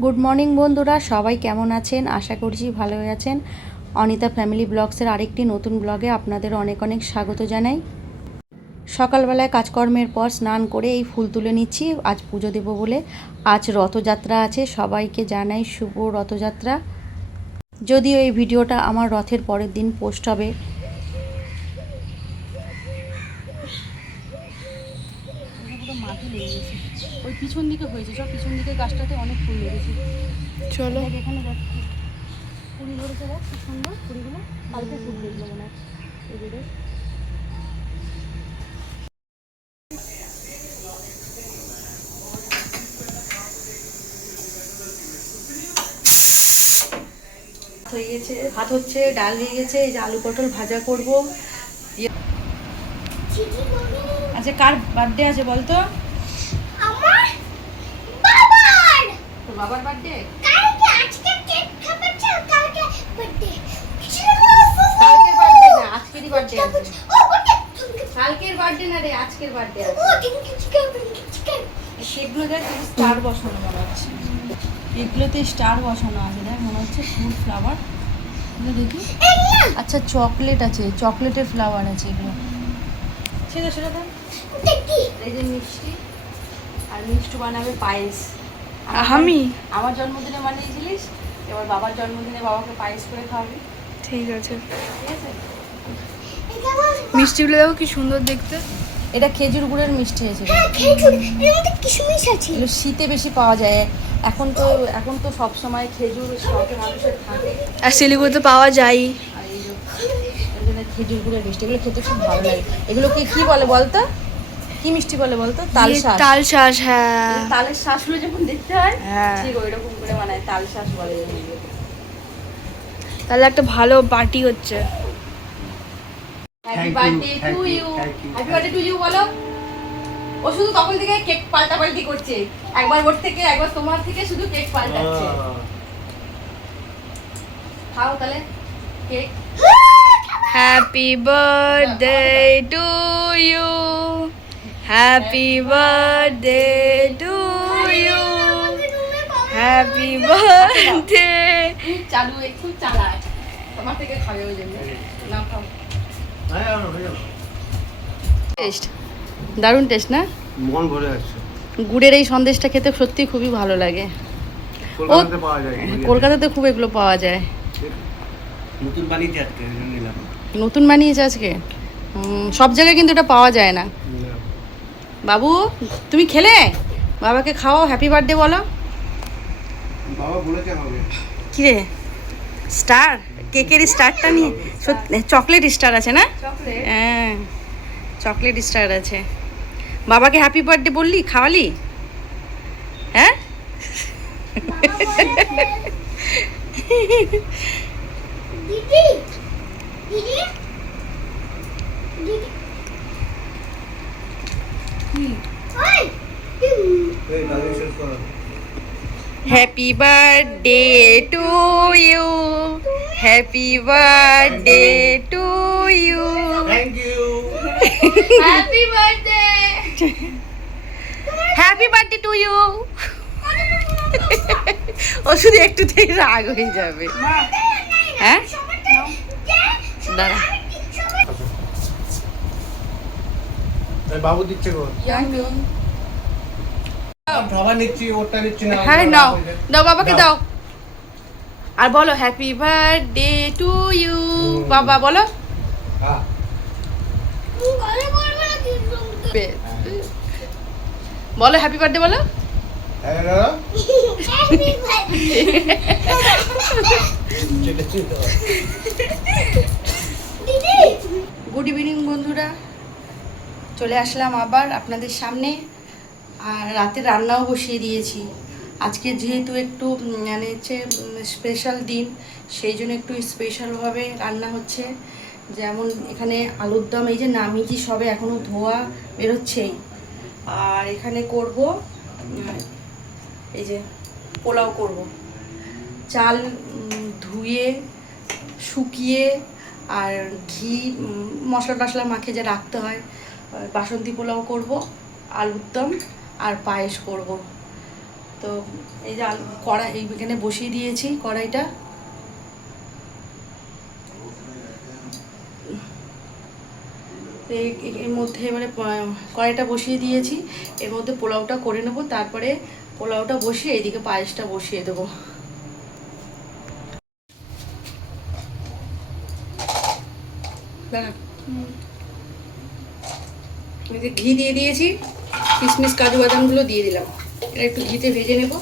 Good morning বন্ধুরা, সবাই কেমন আছেন? আশা করছি ভালোই আছেন। অনিতা ফ্যামিলি ব্লগসের আরেকটি নতুন ব্লগে আপনাদের অনেক অনেক স্বাগত জানাই। সকালবেলায় কাজকর্মের পর স্নান করে এই ফুল তুলে নিচ্ছি, আজ পুজো দেব বলে। আজ রথযাত্রা আছে, সবাইকে জানাই শুভ রথযাত্রা। যদিও এই ভিডিওটা আমার রথের পরের দিন পোস্ট হবে। মাটি লেগে গেছে, ওই পিছন দিকে হয়েছে, সব পিছন দিকে গাছটাতে অনেক ফুল লেগেছে। চলো এখানে যাচ্ছি, কুড়ি ধরেছে, দেখ খুব সুন্দর কুড়িগুলো, কালকে ফুল দেখলো মনে হয় এগুলো। হয়ে গেছে, ভাত হচ্ছে, ডাল হয়ে গেছে, এই যে আলু পটল ভাজা করব। আচ্ছা, কার বার্থডে আছে বলতো? আমার বাবার। তোর বাবার বার্থডে? কালকে আজকে কেক কাটছে, কালকে বার্থডে। কালকের বার্থডে না, আজকেরই বার্থডে আছে। ও ওটা কালকের বার্থডে না রে, আজকের বার্থডে আছে। ও চিকেন চিকেন। সেগুলো দেখ স্টার বসানো মনে হচ্ছে, এগুলোতে স্টার বসানো আছে, দেখ মনে হচ্ছে ফুল ফ্লাওয়ার। এগুলো দেখি, আচ্ছা চকলেট আছে, চকলেটের ফ্লাওয়ার আছে এগুলো। সেটা সেটা দেখ, দেখি এই যে মিষ্টি, আর মিষ্টি বানাবে পায়েস। আমি আমার জন্মদিনে বানিয়েছিলিস, এবার বাবার জন্মদিনে বাবাকে পায়েস করে খাওয়াবি, ঠিক আছে। ঠিক আছে? মিষ্টিগুলো দেখো কি সুন্দর দেখতে। এটা খেজুর গুড়ের মিষ্টি আছে, হ্যাঁ খেজুর, এর মধ্যে কিশমিশ আছে। এগুলো শীতে বেশি পাওয়া যায়। এখন তো সব সময় খেজুর স্টকে মানুষের থাকে, আর শিলিগুড়িতে পাওয়া যায়। আর এই যে খেজুর গুড়ের মিষ্টি, এগুলো খেতে খুব ভালো লাগে। এগুলোকে কি বলে বলতো, কি মিষ্টি বলে বলতো? তালশাঁস। তালশাঁস, হ্যাঁ। তালের শাঁসগুলো যখন দেখতে হয়, হ্যাঁ। ঠিক ওইরকম করে বানায়, তালশাঁস বলে। তাহলে একটা ভালো পার্টি হচ্ছে। Happy birthday to you, happy birthday to you বলো। ও শুধু তখন থেকে কেক পাল্টাপাল্টি করছে, একবার ওর থেকে একবার তোমার থেকে, শুধু কেক পাল্টাচ্ছে। খাও তাহলে cake. Happy birthday to you, happy birthday to you, happy birthday. চালু একটু চালায়, তোমার থেকে খাবে ওই জন্য। না খাও। টেস্ট দারুণ টেস্ট না? মন ভরে আসছে। গুড়ের এই সন্দেশটা খেতে সত্যি খুবই ভালো লাগে। কলকাতাতে পাওয়া যায়, কলকাতাতে খুব এগুলো পাওয়া যায়। নতুন বানিয়েছে আজকে, এই জন্য নিলাম। নতুন বানিয়েছে আজকে, সব জায়গায় কিন্তু এটা পাওয়া যায় না। বাবু তুমি খেলে, বাবাকে খাওয়াও, হ্যাপি বার্থডে বলো। বাবা বলেছে হবে। কিরে স্টার, কেকের স্টারটা নিয়ে, সত্যি চকলেট স্টার আছে না? হ্যাঁ চকলেট স্টার আছে। বাবাকে হ্যাপি বার্থডে বললি, খাওয়ালি? হ্যাঁ দিদি দিদি দিদি ওই এই দাদু শেষ করো। Happy birthday to you, happy birthday to you, thank you. Happy birthday, happy birthday to you. ও শুধু একটুতেই রাগ হয়ে যাবে। হ্যাঁ দাঁড়া, তাই বাবু দিচ্ছে গো। বাবা নিচ্ছি, ওটা নিচ্ছি না। হ্যাঁ নাও দাও, বাবাকে দাও। আর বলো হ্যাপি বার্থডে টু ইউ, বাবা বলো। হ্যাঁ। গলে করবে না কিন্তু বলো হ্যাপি বার্থডে বলো। হ্যাঁ দাদা। হ্যাপি যেটা চিন্তা করো। দিদি গুড ইভিনিং বন্ধুরা, চলে আসলাম আবার আপনাদের সামনে। আর রাতে রান্নাও বসিয়ে দিয়েছি। আজকে যেহেতু একটু মানে হচ্ছে স্পেশাল দিন, সেই জন্য একটু স্পেশালভাবে রান্না হচ্ছে। যেমন এখানে আলুর দম, এই যে নামিয়েছি সবে, এখনও ধোয়া বেরোচ্ছেই। আর এখানে করব এই যে পোলাও করব। চাল ধুয়ে শুকিয়ে আর ঘি মশলা টশলা মাখিয়ে যে রাখতে হয়, বাসন্তী পোলাও করব, আলুর দম আর পায়েস করব। তো এই যে আলু কড়াই এখানে বসিয়ে দিয়েছি কড়াইটা। এর মধ্যে এবারে কড়াইটা বসিয়ে দিয়েছি, এর মধ্যে পোলাওটা করে নেব, তারপরে পোলাওটা বসিয়ে এইদিকে পায়েসটা বসিয়ে দেবো। ঘি দিয়ে দিয়েছি, কিশমিশ কাজু বাদামগুলো দিয়ে দিলাম, এটা একটু ঘিতে ভেজে নেব।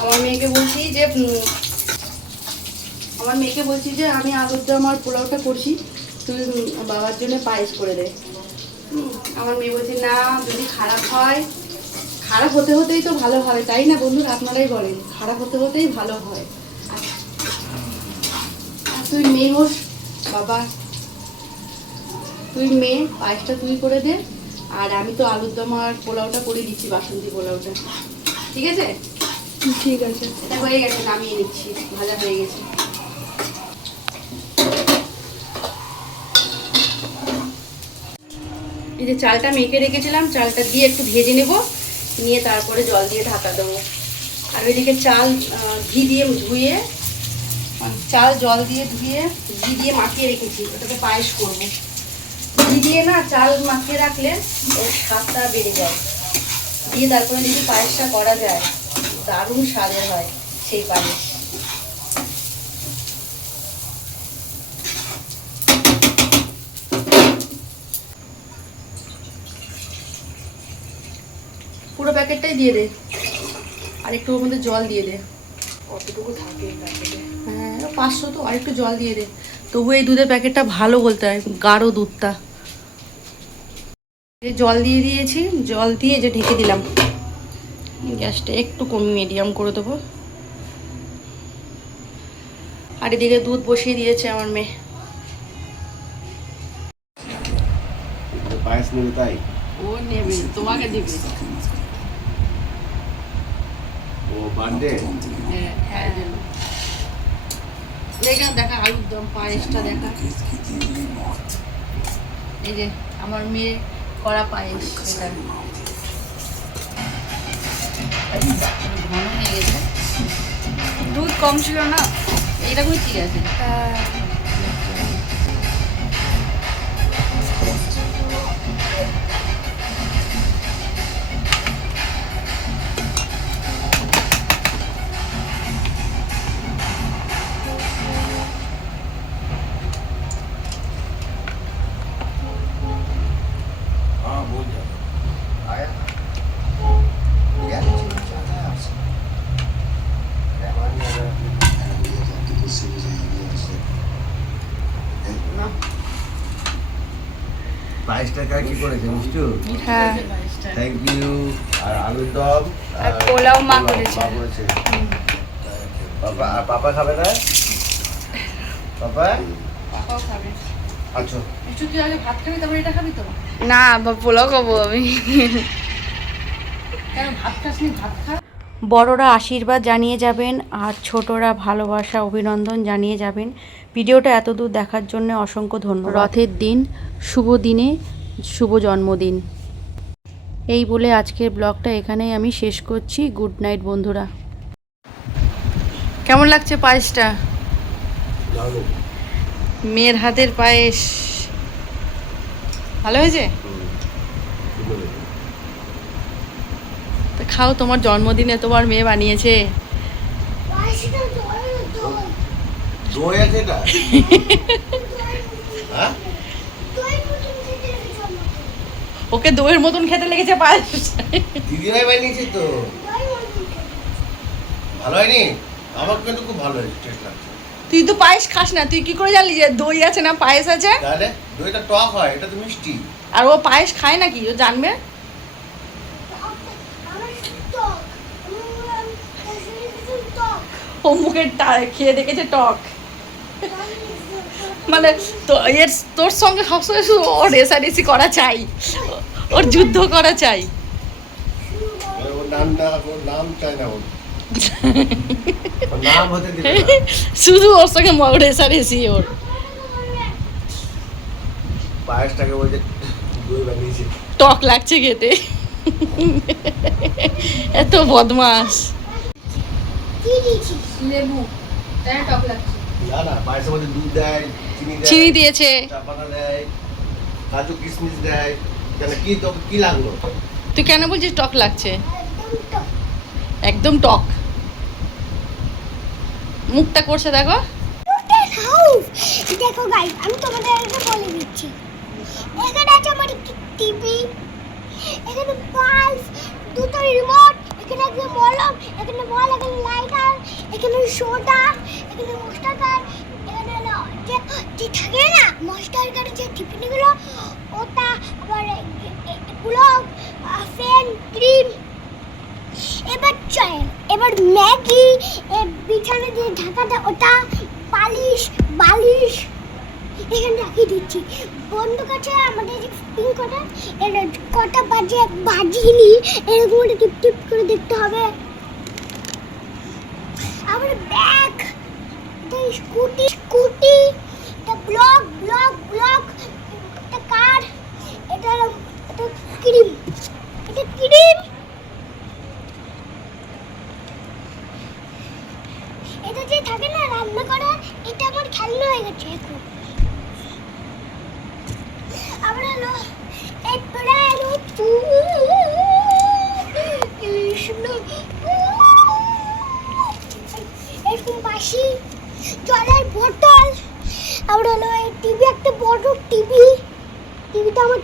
আমার মেয়েকে বলছি যে আমি আলুর দম আর পোলাওটা করছি, তুই বাবার জন্য পায়েস করে দে। আমার মেয়ে বলছে না, যদি খারাপ হয়, খারাপ হতে হতেই তো ভালো হয়, তাই না বন্ধুরা? আপনারাই বলেন, খারাপ হতে হতেই ভালো হয়। আর তুই মেয়ে হোস বাবা, তুই মেয়ে, পায়েসটা তুই করে দে, আর আমি তো আলুর দম আর পোলাওটা করে দিচ্ছি, বাসন্তী পোলাওটা। ঠিক আছে? ঠিক আছে। এটা হয়ে গেছে, নামিয়ে নিচ্ছি, ভাজা হয়ে গেছে। এই যে চালটা মেখে রেখেছিলাম, চালটা দিয়ে একটু ভেজে নেব, নিয়ে তারপরে জল দিয়ে ঢাকা দেবো। আর ওইদিকে চাল ঘি দিয়ে ধুয়ে, চাল জল দিয়ে ধুয়ে ঘি দিয়ে মাখিয়ে রেখেছি, ওটাকে পায়েস করবো। ঘি দিয়ে না চাল মাখিয়ে রাখলে ওর স্বাদটা বেড়ে যায়, দিয়ে তারপরে যদি পায়েসটা করা যায় দারুণ স্বাদের হয় সেই পায়েস। পুরো প্যাকেটটাই দিয়ে দে, আর একটু ওর মধ্যে জল দিয়ে দে। কতটুকু থাকে এই প্যাকেটে? হ্যাঁ 500 তো, আর একটু জল দিয়ে দে। তবু এই দুধের প্যাকেটটা ভালো বলতে হয়, গাঢ় দুধটা। জল দিয়ে দিয়েছি, জল দিয়ে যে ঢেকে দিলাম। গ্যাসটা একটু মিডিয়াম করে দেবো। আর এদিকে দুধ বসিয়ে দিয়েছে আমার মেয়ে। পায়েস নেবে তাই? ও নেবে, তোমাকে দেবে। ও বার্থডে? হ্যাঁ দেখা দেখা আলুর দম পায়েসটা দেখা। এই যে আমার মেয়ে করা পায়েস, এটা ঘন হয়ে গেছে, দুধ কম ছিল না? এইরকমই ঠিক আছে। হ্যাঁ। हाँ बोल जा आया यार পায়েস টাকা কি করেছে মিষ্টু? হ্যাঁ। Thank you. আর আলুর দম আর পোলাও মা করেছে। মা করেছে। পাপা, আর পাপা খাবে না? পাপা পাপাও খাবে। আচ্ছা একটু তুই আগে ভাত খাবি, তারপরে এটা খাবি তো? না, পোলাও খাবো আমি। কেন ভাত খাসনি? ভাত খা। বড়রা আশীর্বাদ জানিয়ে যাবেন, আর ছোটরা ভালোবাসা অভিনন্দন জানিয়ে যাবেন। ভিডিওটা এতদূর দেখার জন্য অসংখ্য ধন্যবাদ। রথের দিন, শুভ দিনে শুভ জন্মদিন। এই বলে আজকের ব্লগটা এখানেই আমি শেষ করছি। গুড নাইট বন্ধুরা। কেমন লাগছে পায়েসটা? মেয়ের হাতের পায়েস ভালো হয়েছে তো খাও, তোমার জন্মদিনে তোমার মেয়ে বানিয়েছে। দই আছে এটা? হ্যাঁ ওকে দইয়ের মতন খেতে লেগেছে পায়েস। দিদিভাই বানিয়েছে তো, ভালো হয়নি? আমার কিন্তু খুব ভালো হয়েছে, টেস্ট লাগছে। তুই তো পায়েস খাস না, তুই কি করে জানলি যে দই আছে না পায়েস আছে? তাহলে দইটা টক হয়, এটা তো মিষ্টি। আর ও পায়েস খায় নাকি, ও জানবে? ও মুখে খেয়ে দেখেছে টক, মানে তো এর তোর সঙ্গে সবসময় শুধু ওর রেসারেসি করা চাই, ওর যুদ্ধ করা চাই। ওর নাম চাই না, ওর নাম হতে দিবে না। শুধু ওর সঙ্গে রেসারেসি ওর। পায়েসটাকে বলছে দই বানিয়েছে, টক লাগছে খেতে। এত বদমাস। কি দিয়েছিস? লেবু তাই না, টক লাগছে। না না, পায়েসের মধ্যে দুধ দেয়, চিনি দেয়, চিনি দিয়েছে। চা পাতা দেয়, কাজু কিশমিশ দেয়। কেন, কি তোকে কি লাগলো? তুই কেন বলছিস টক লাগছে? একদম তো। একদম টক। মুখটা করছে দেখো। দেখো গাইস, আমি তোমাদেরকে বলে দিচ্ছি। এখানে আছে আমার টিভি, এখানে বাল্ব, দুটো রিমোট, এখানে একটা মলম, এখানে বল, এখানে লাইটার, এখানে সোডা, এখানে মশলা কার, এখানে হলো যে থাকে না মশলার কার যে টিফিনগুলো, ওটা আবার এগুলো ফ্যান ক্রিম। এবার ম্যাগি, বিছানা যে ঢাকাটা ওটা, বালিশ এখানে রাখিয়ে দিচ্ছি। বন্ধু কাছে আমাদের যে পিন কটা, এর কটা বাজে বাজিনি, এরকম করে টিপ টিপ করে দেখতে হবে। আবার ব্যাগ, স্কুটি, এটা ব্লক, এটা কার, এটা ক্রিম, এটা যে থাকে না রান্না করা, এটা আমার খেলনা হয়ে গেছে এখন। আবার হলো এরকম বাসি, জলের বোতল। আবার হলো টিভি, একটা বড় টিভিটা আমার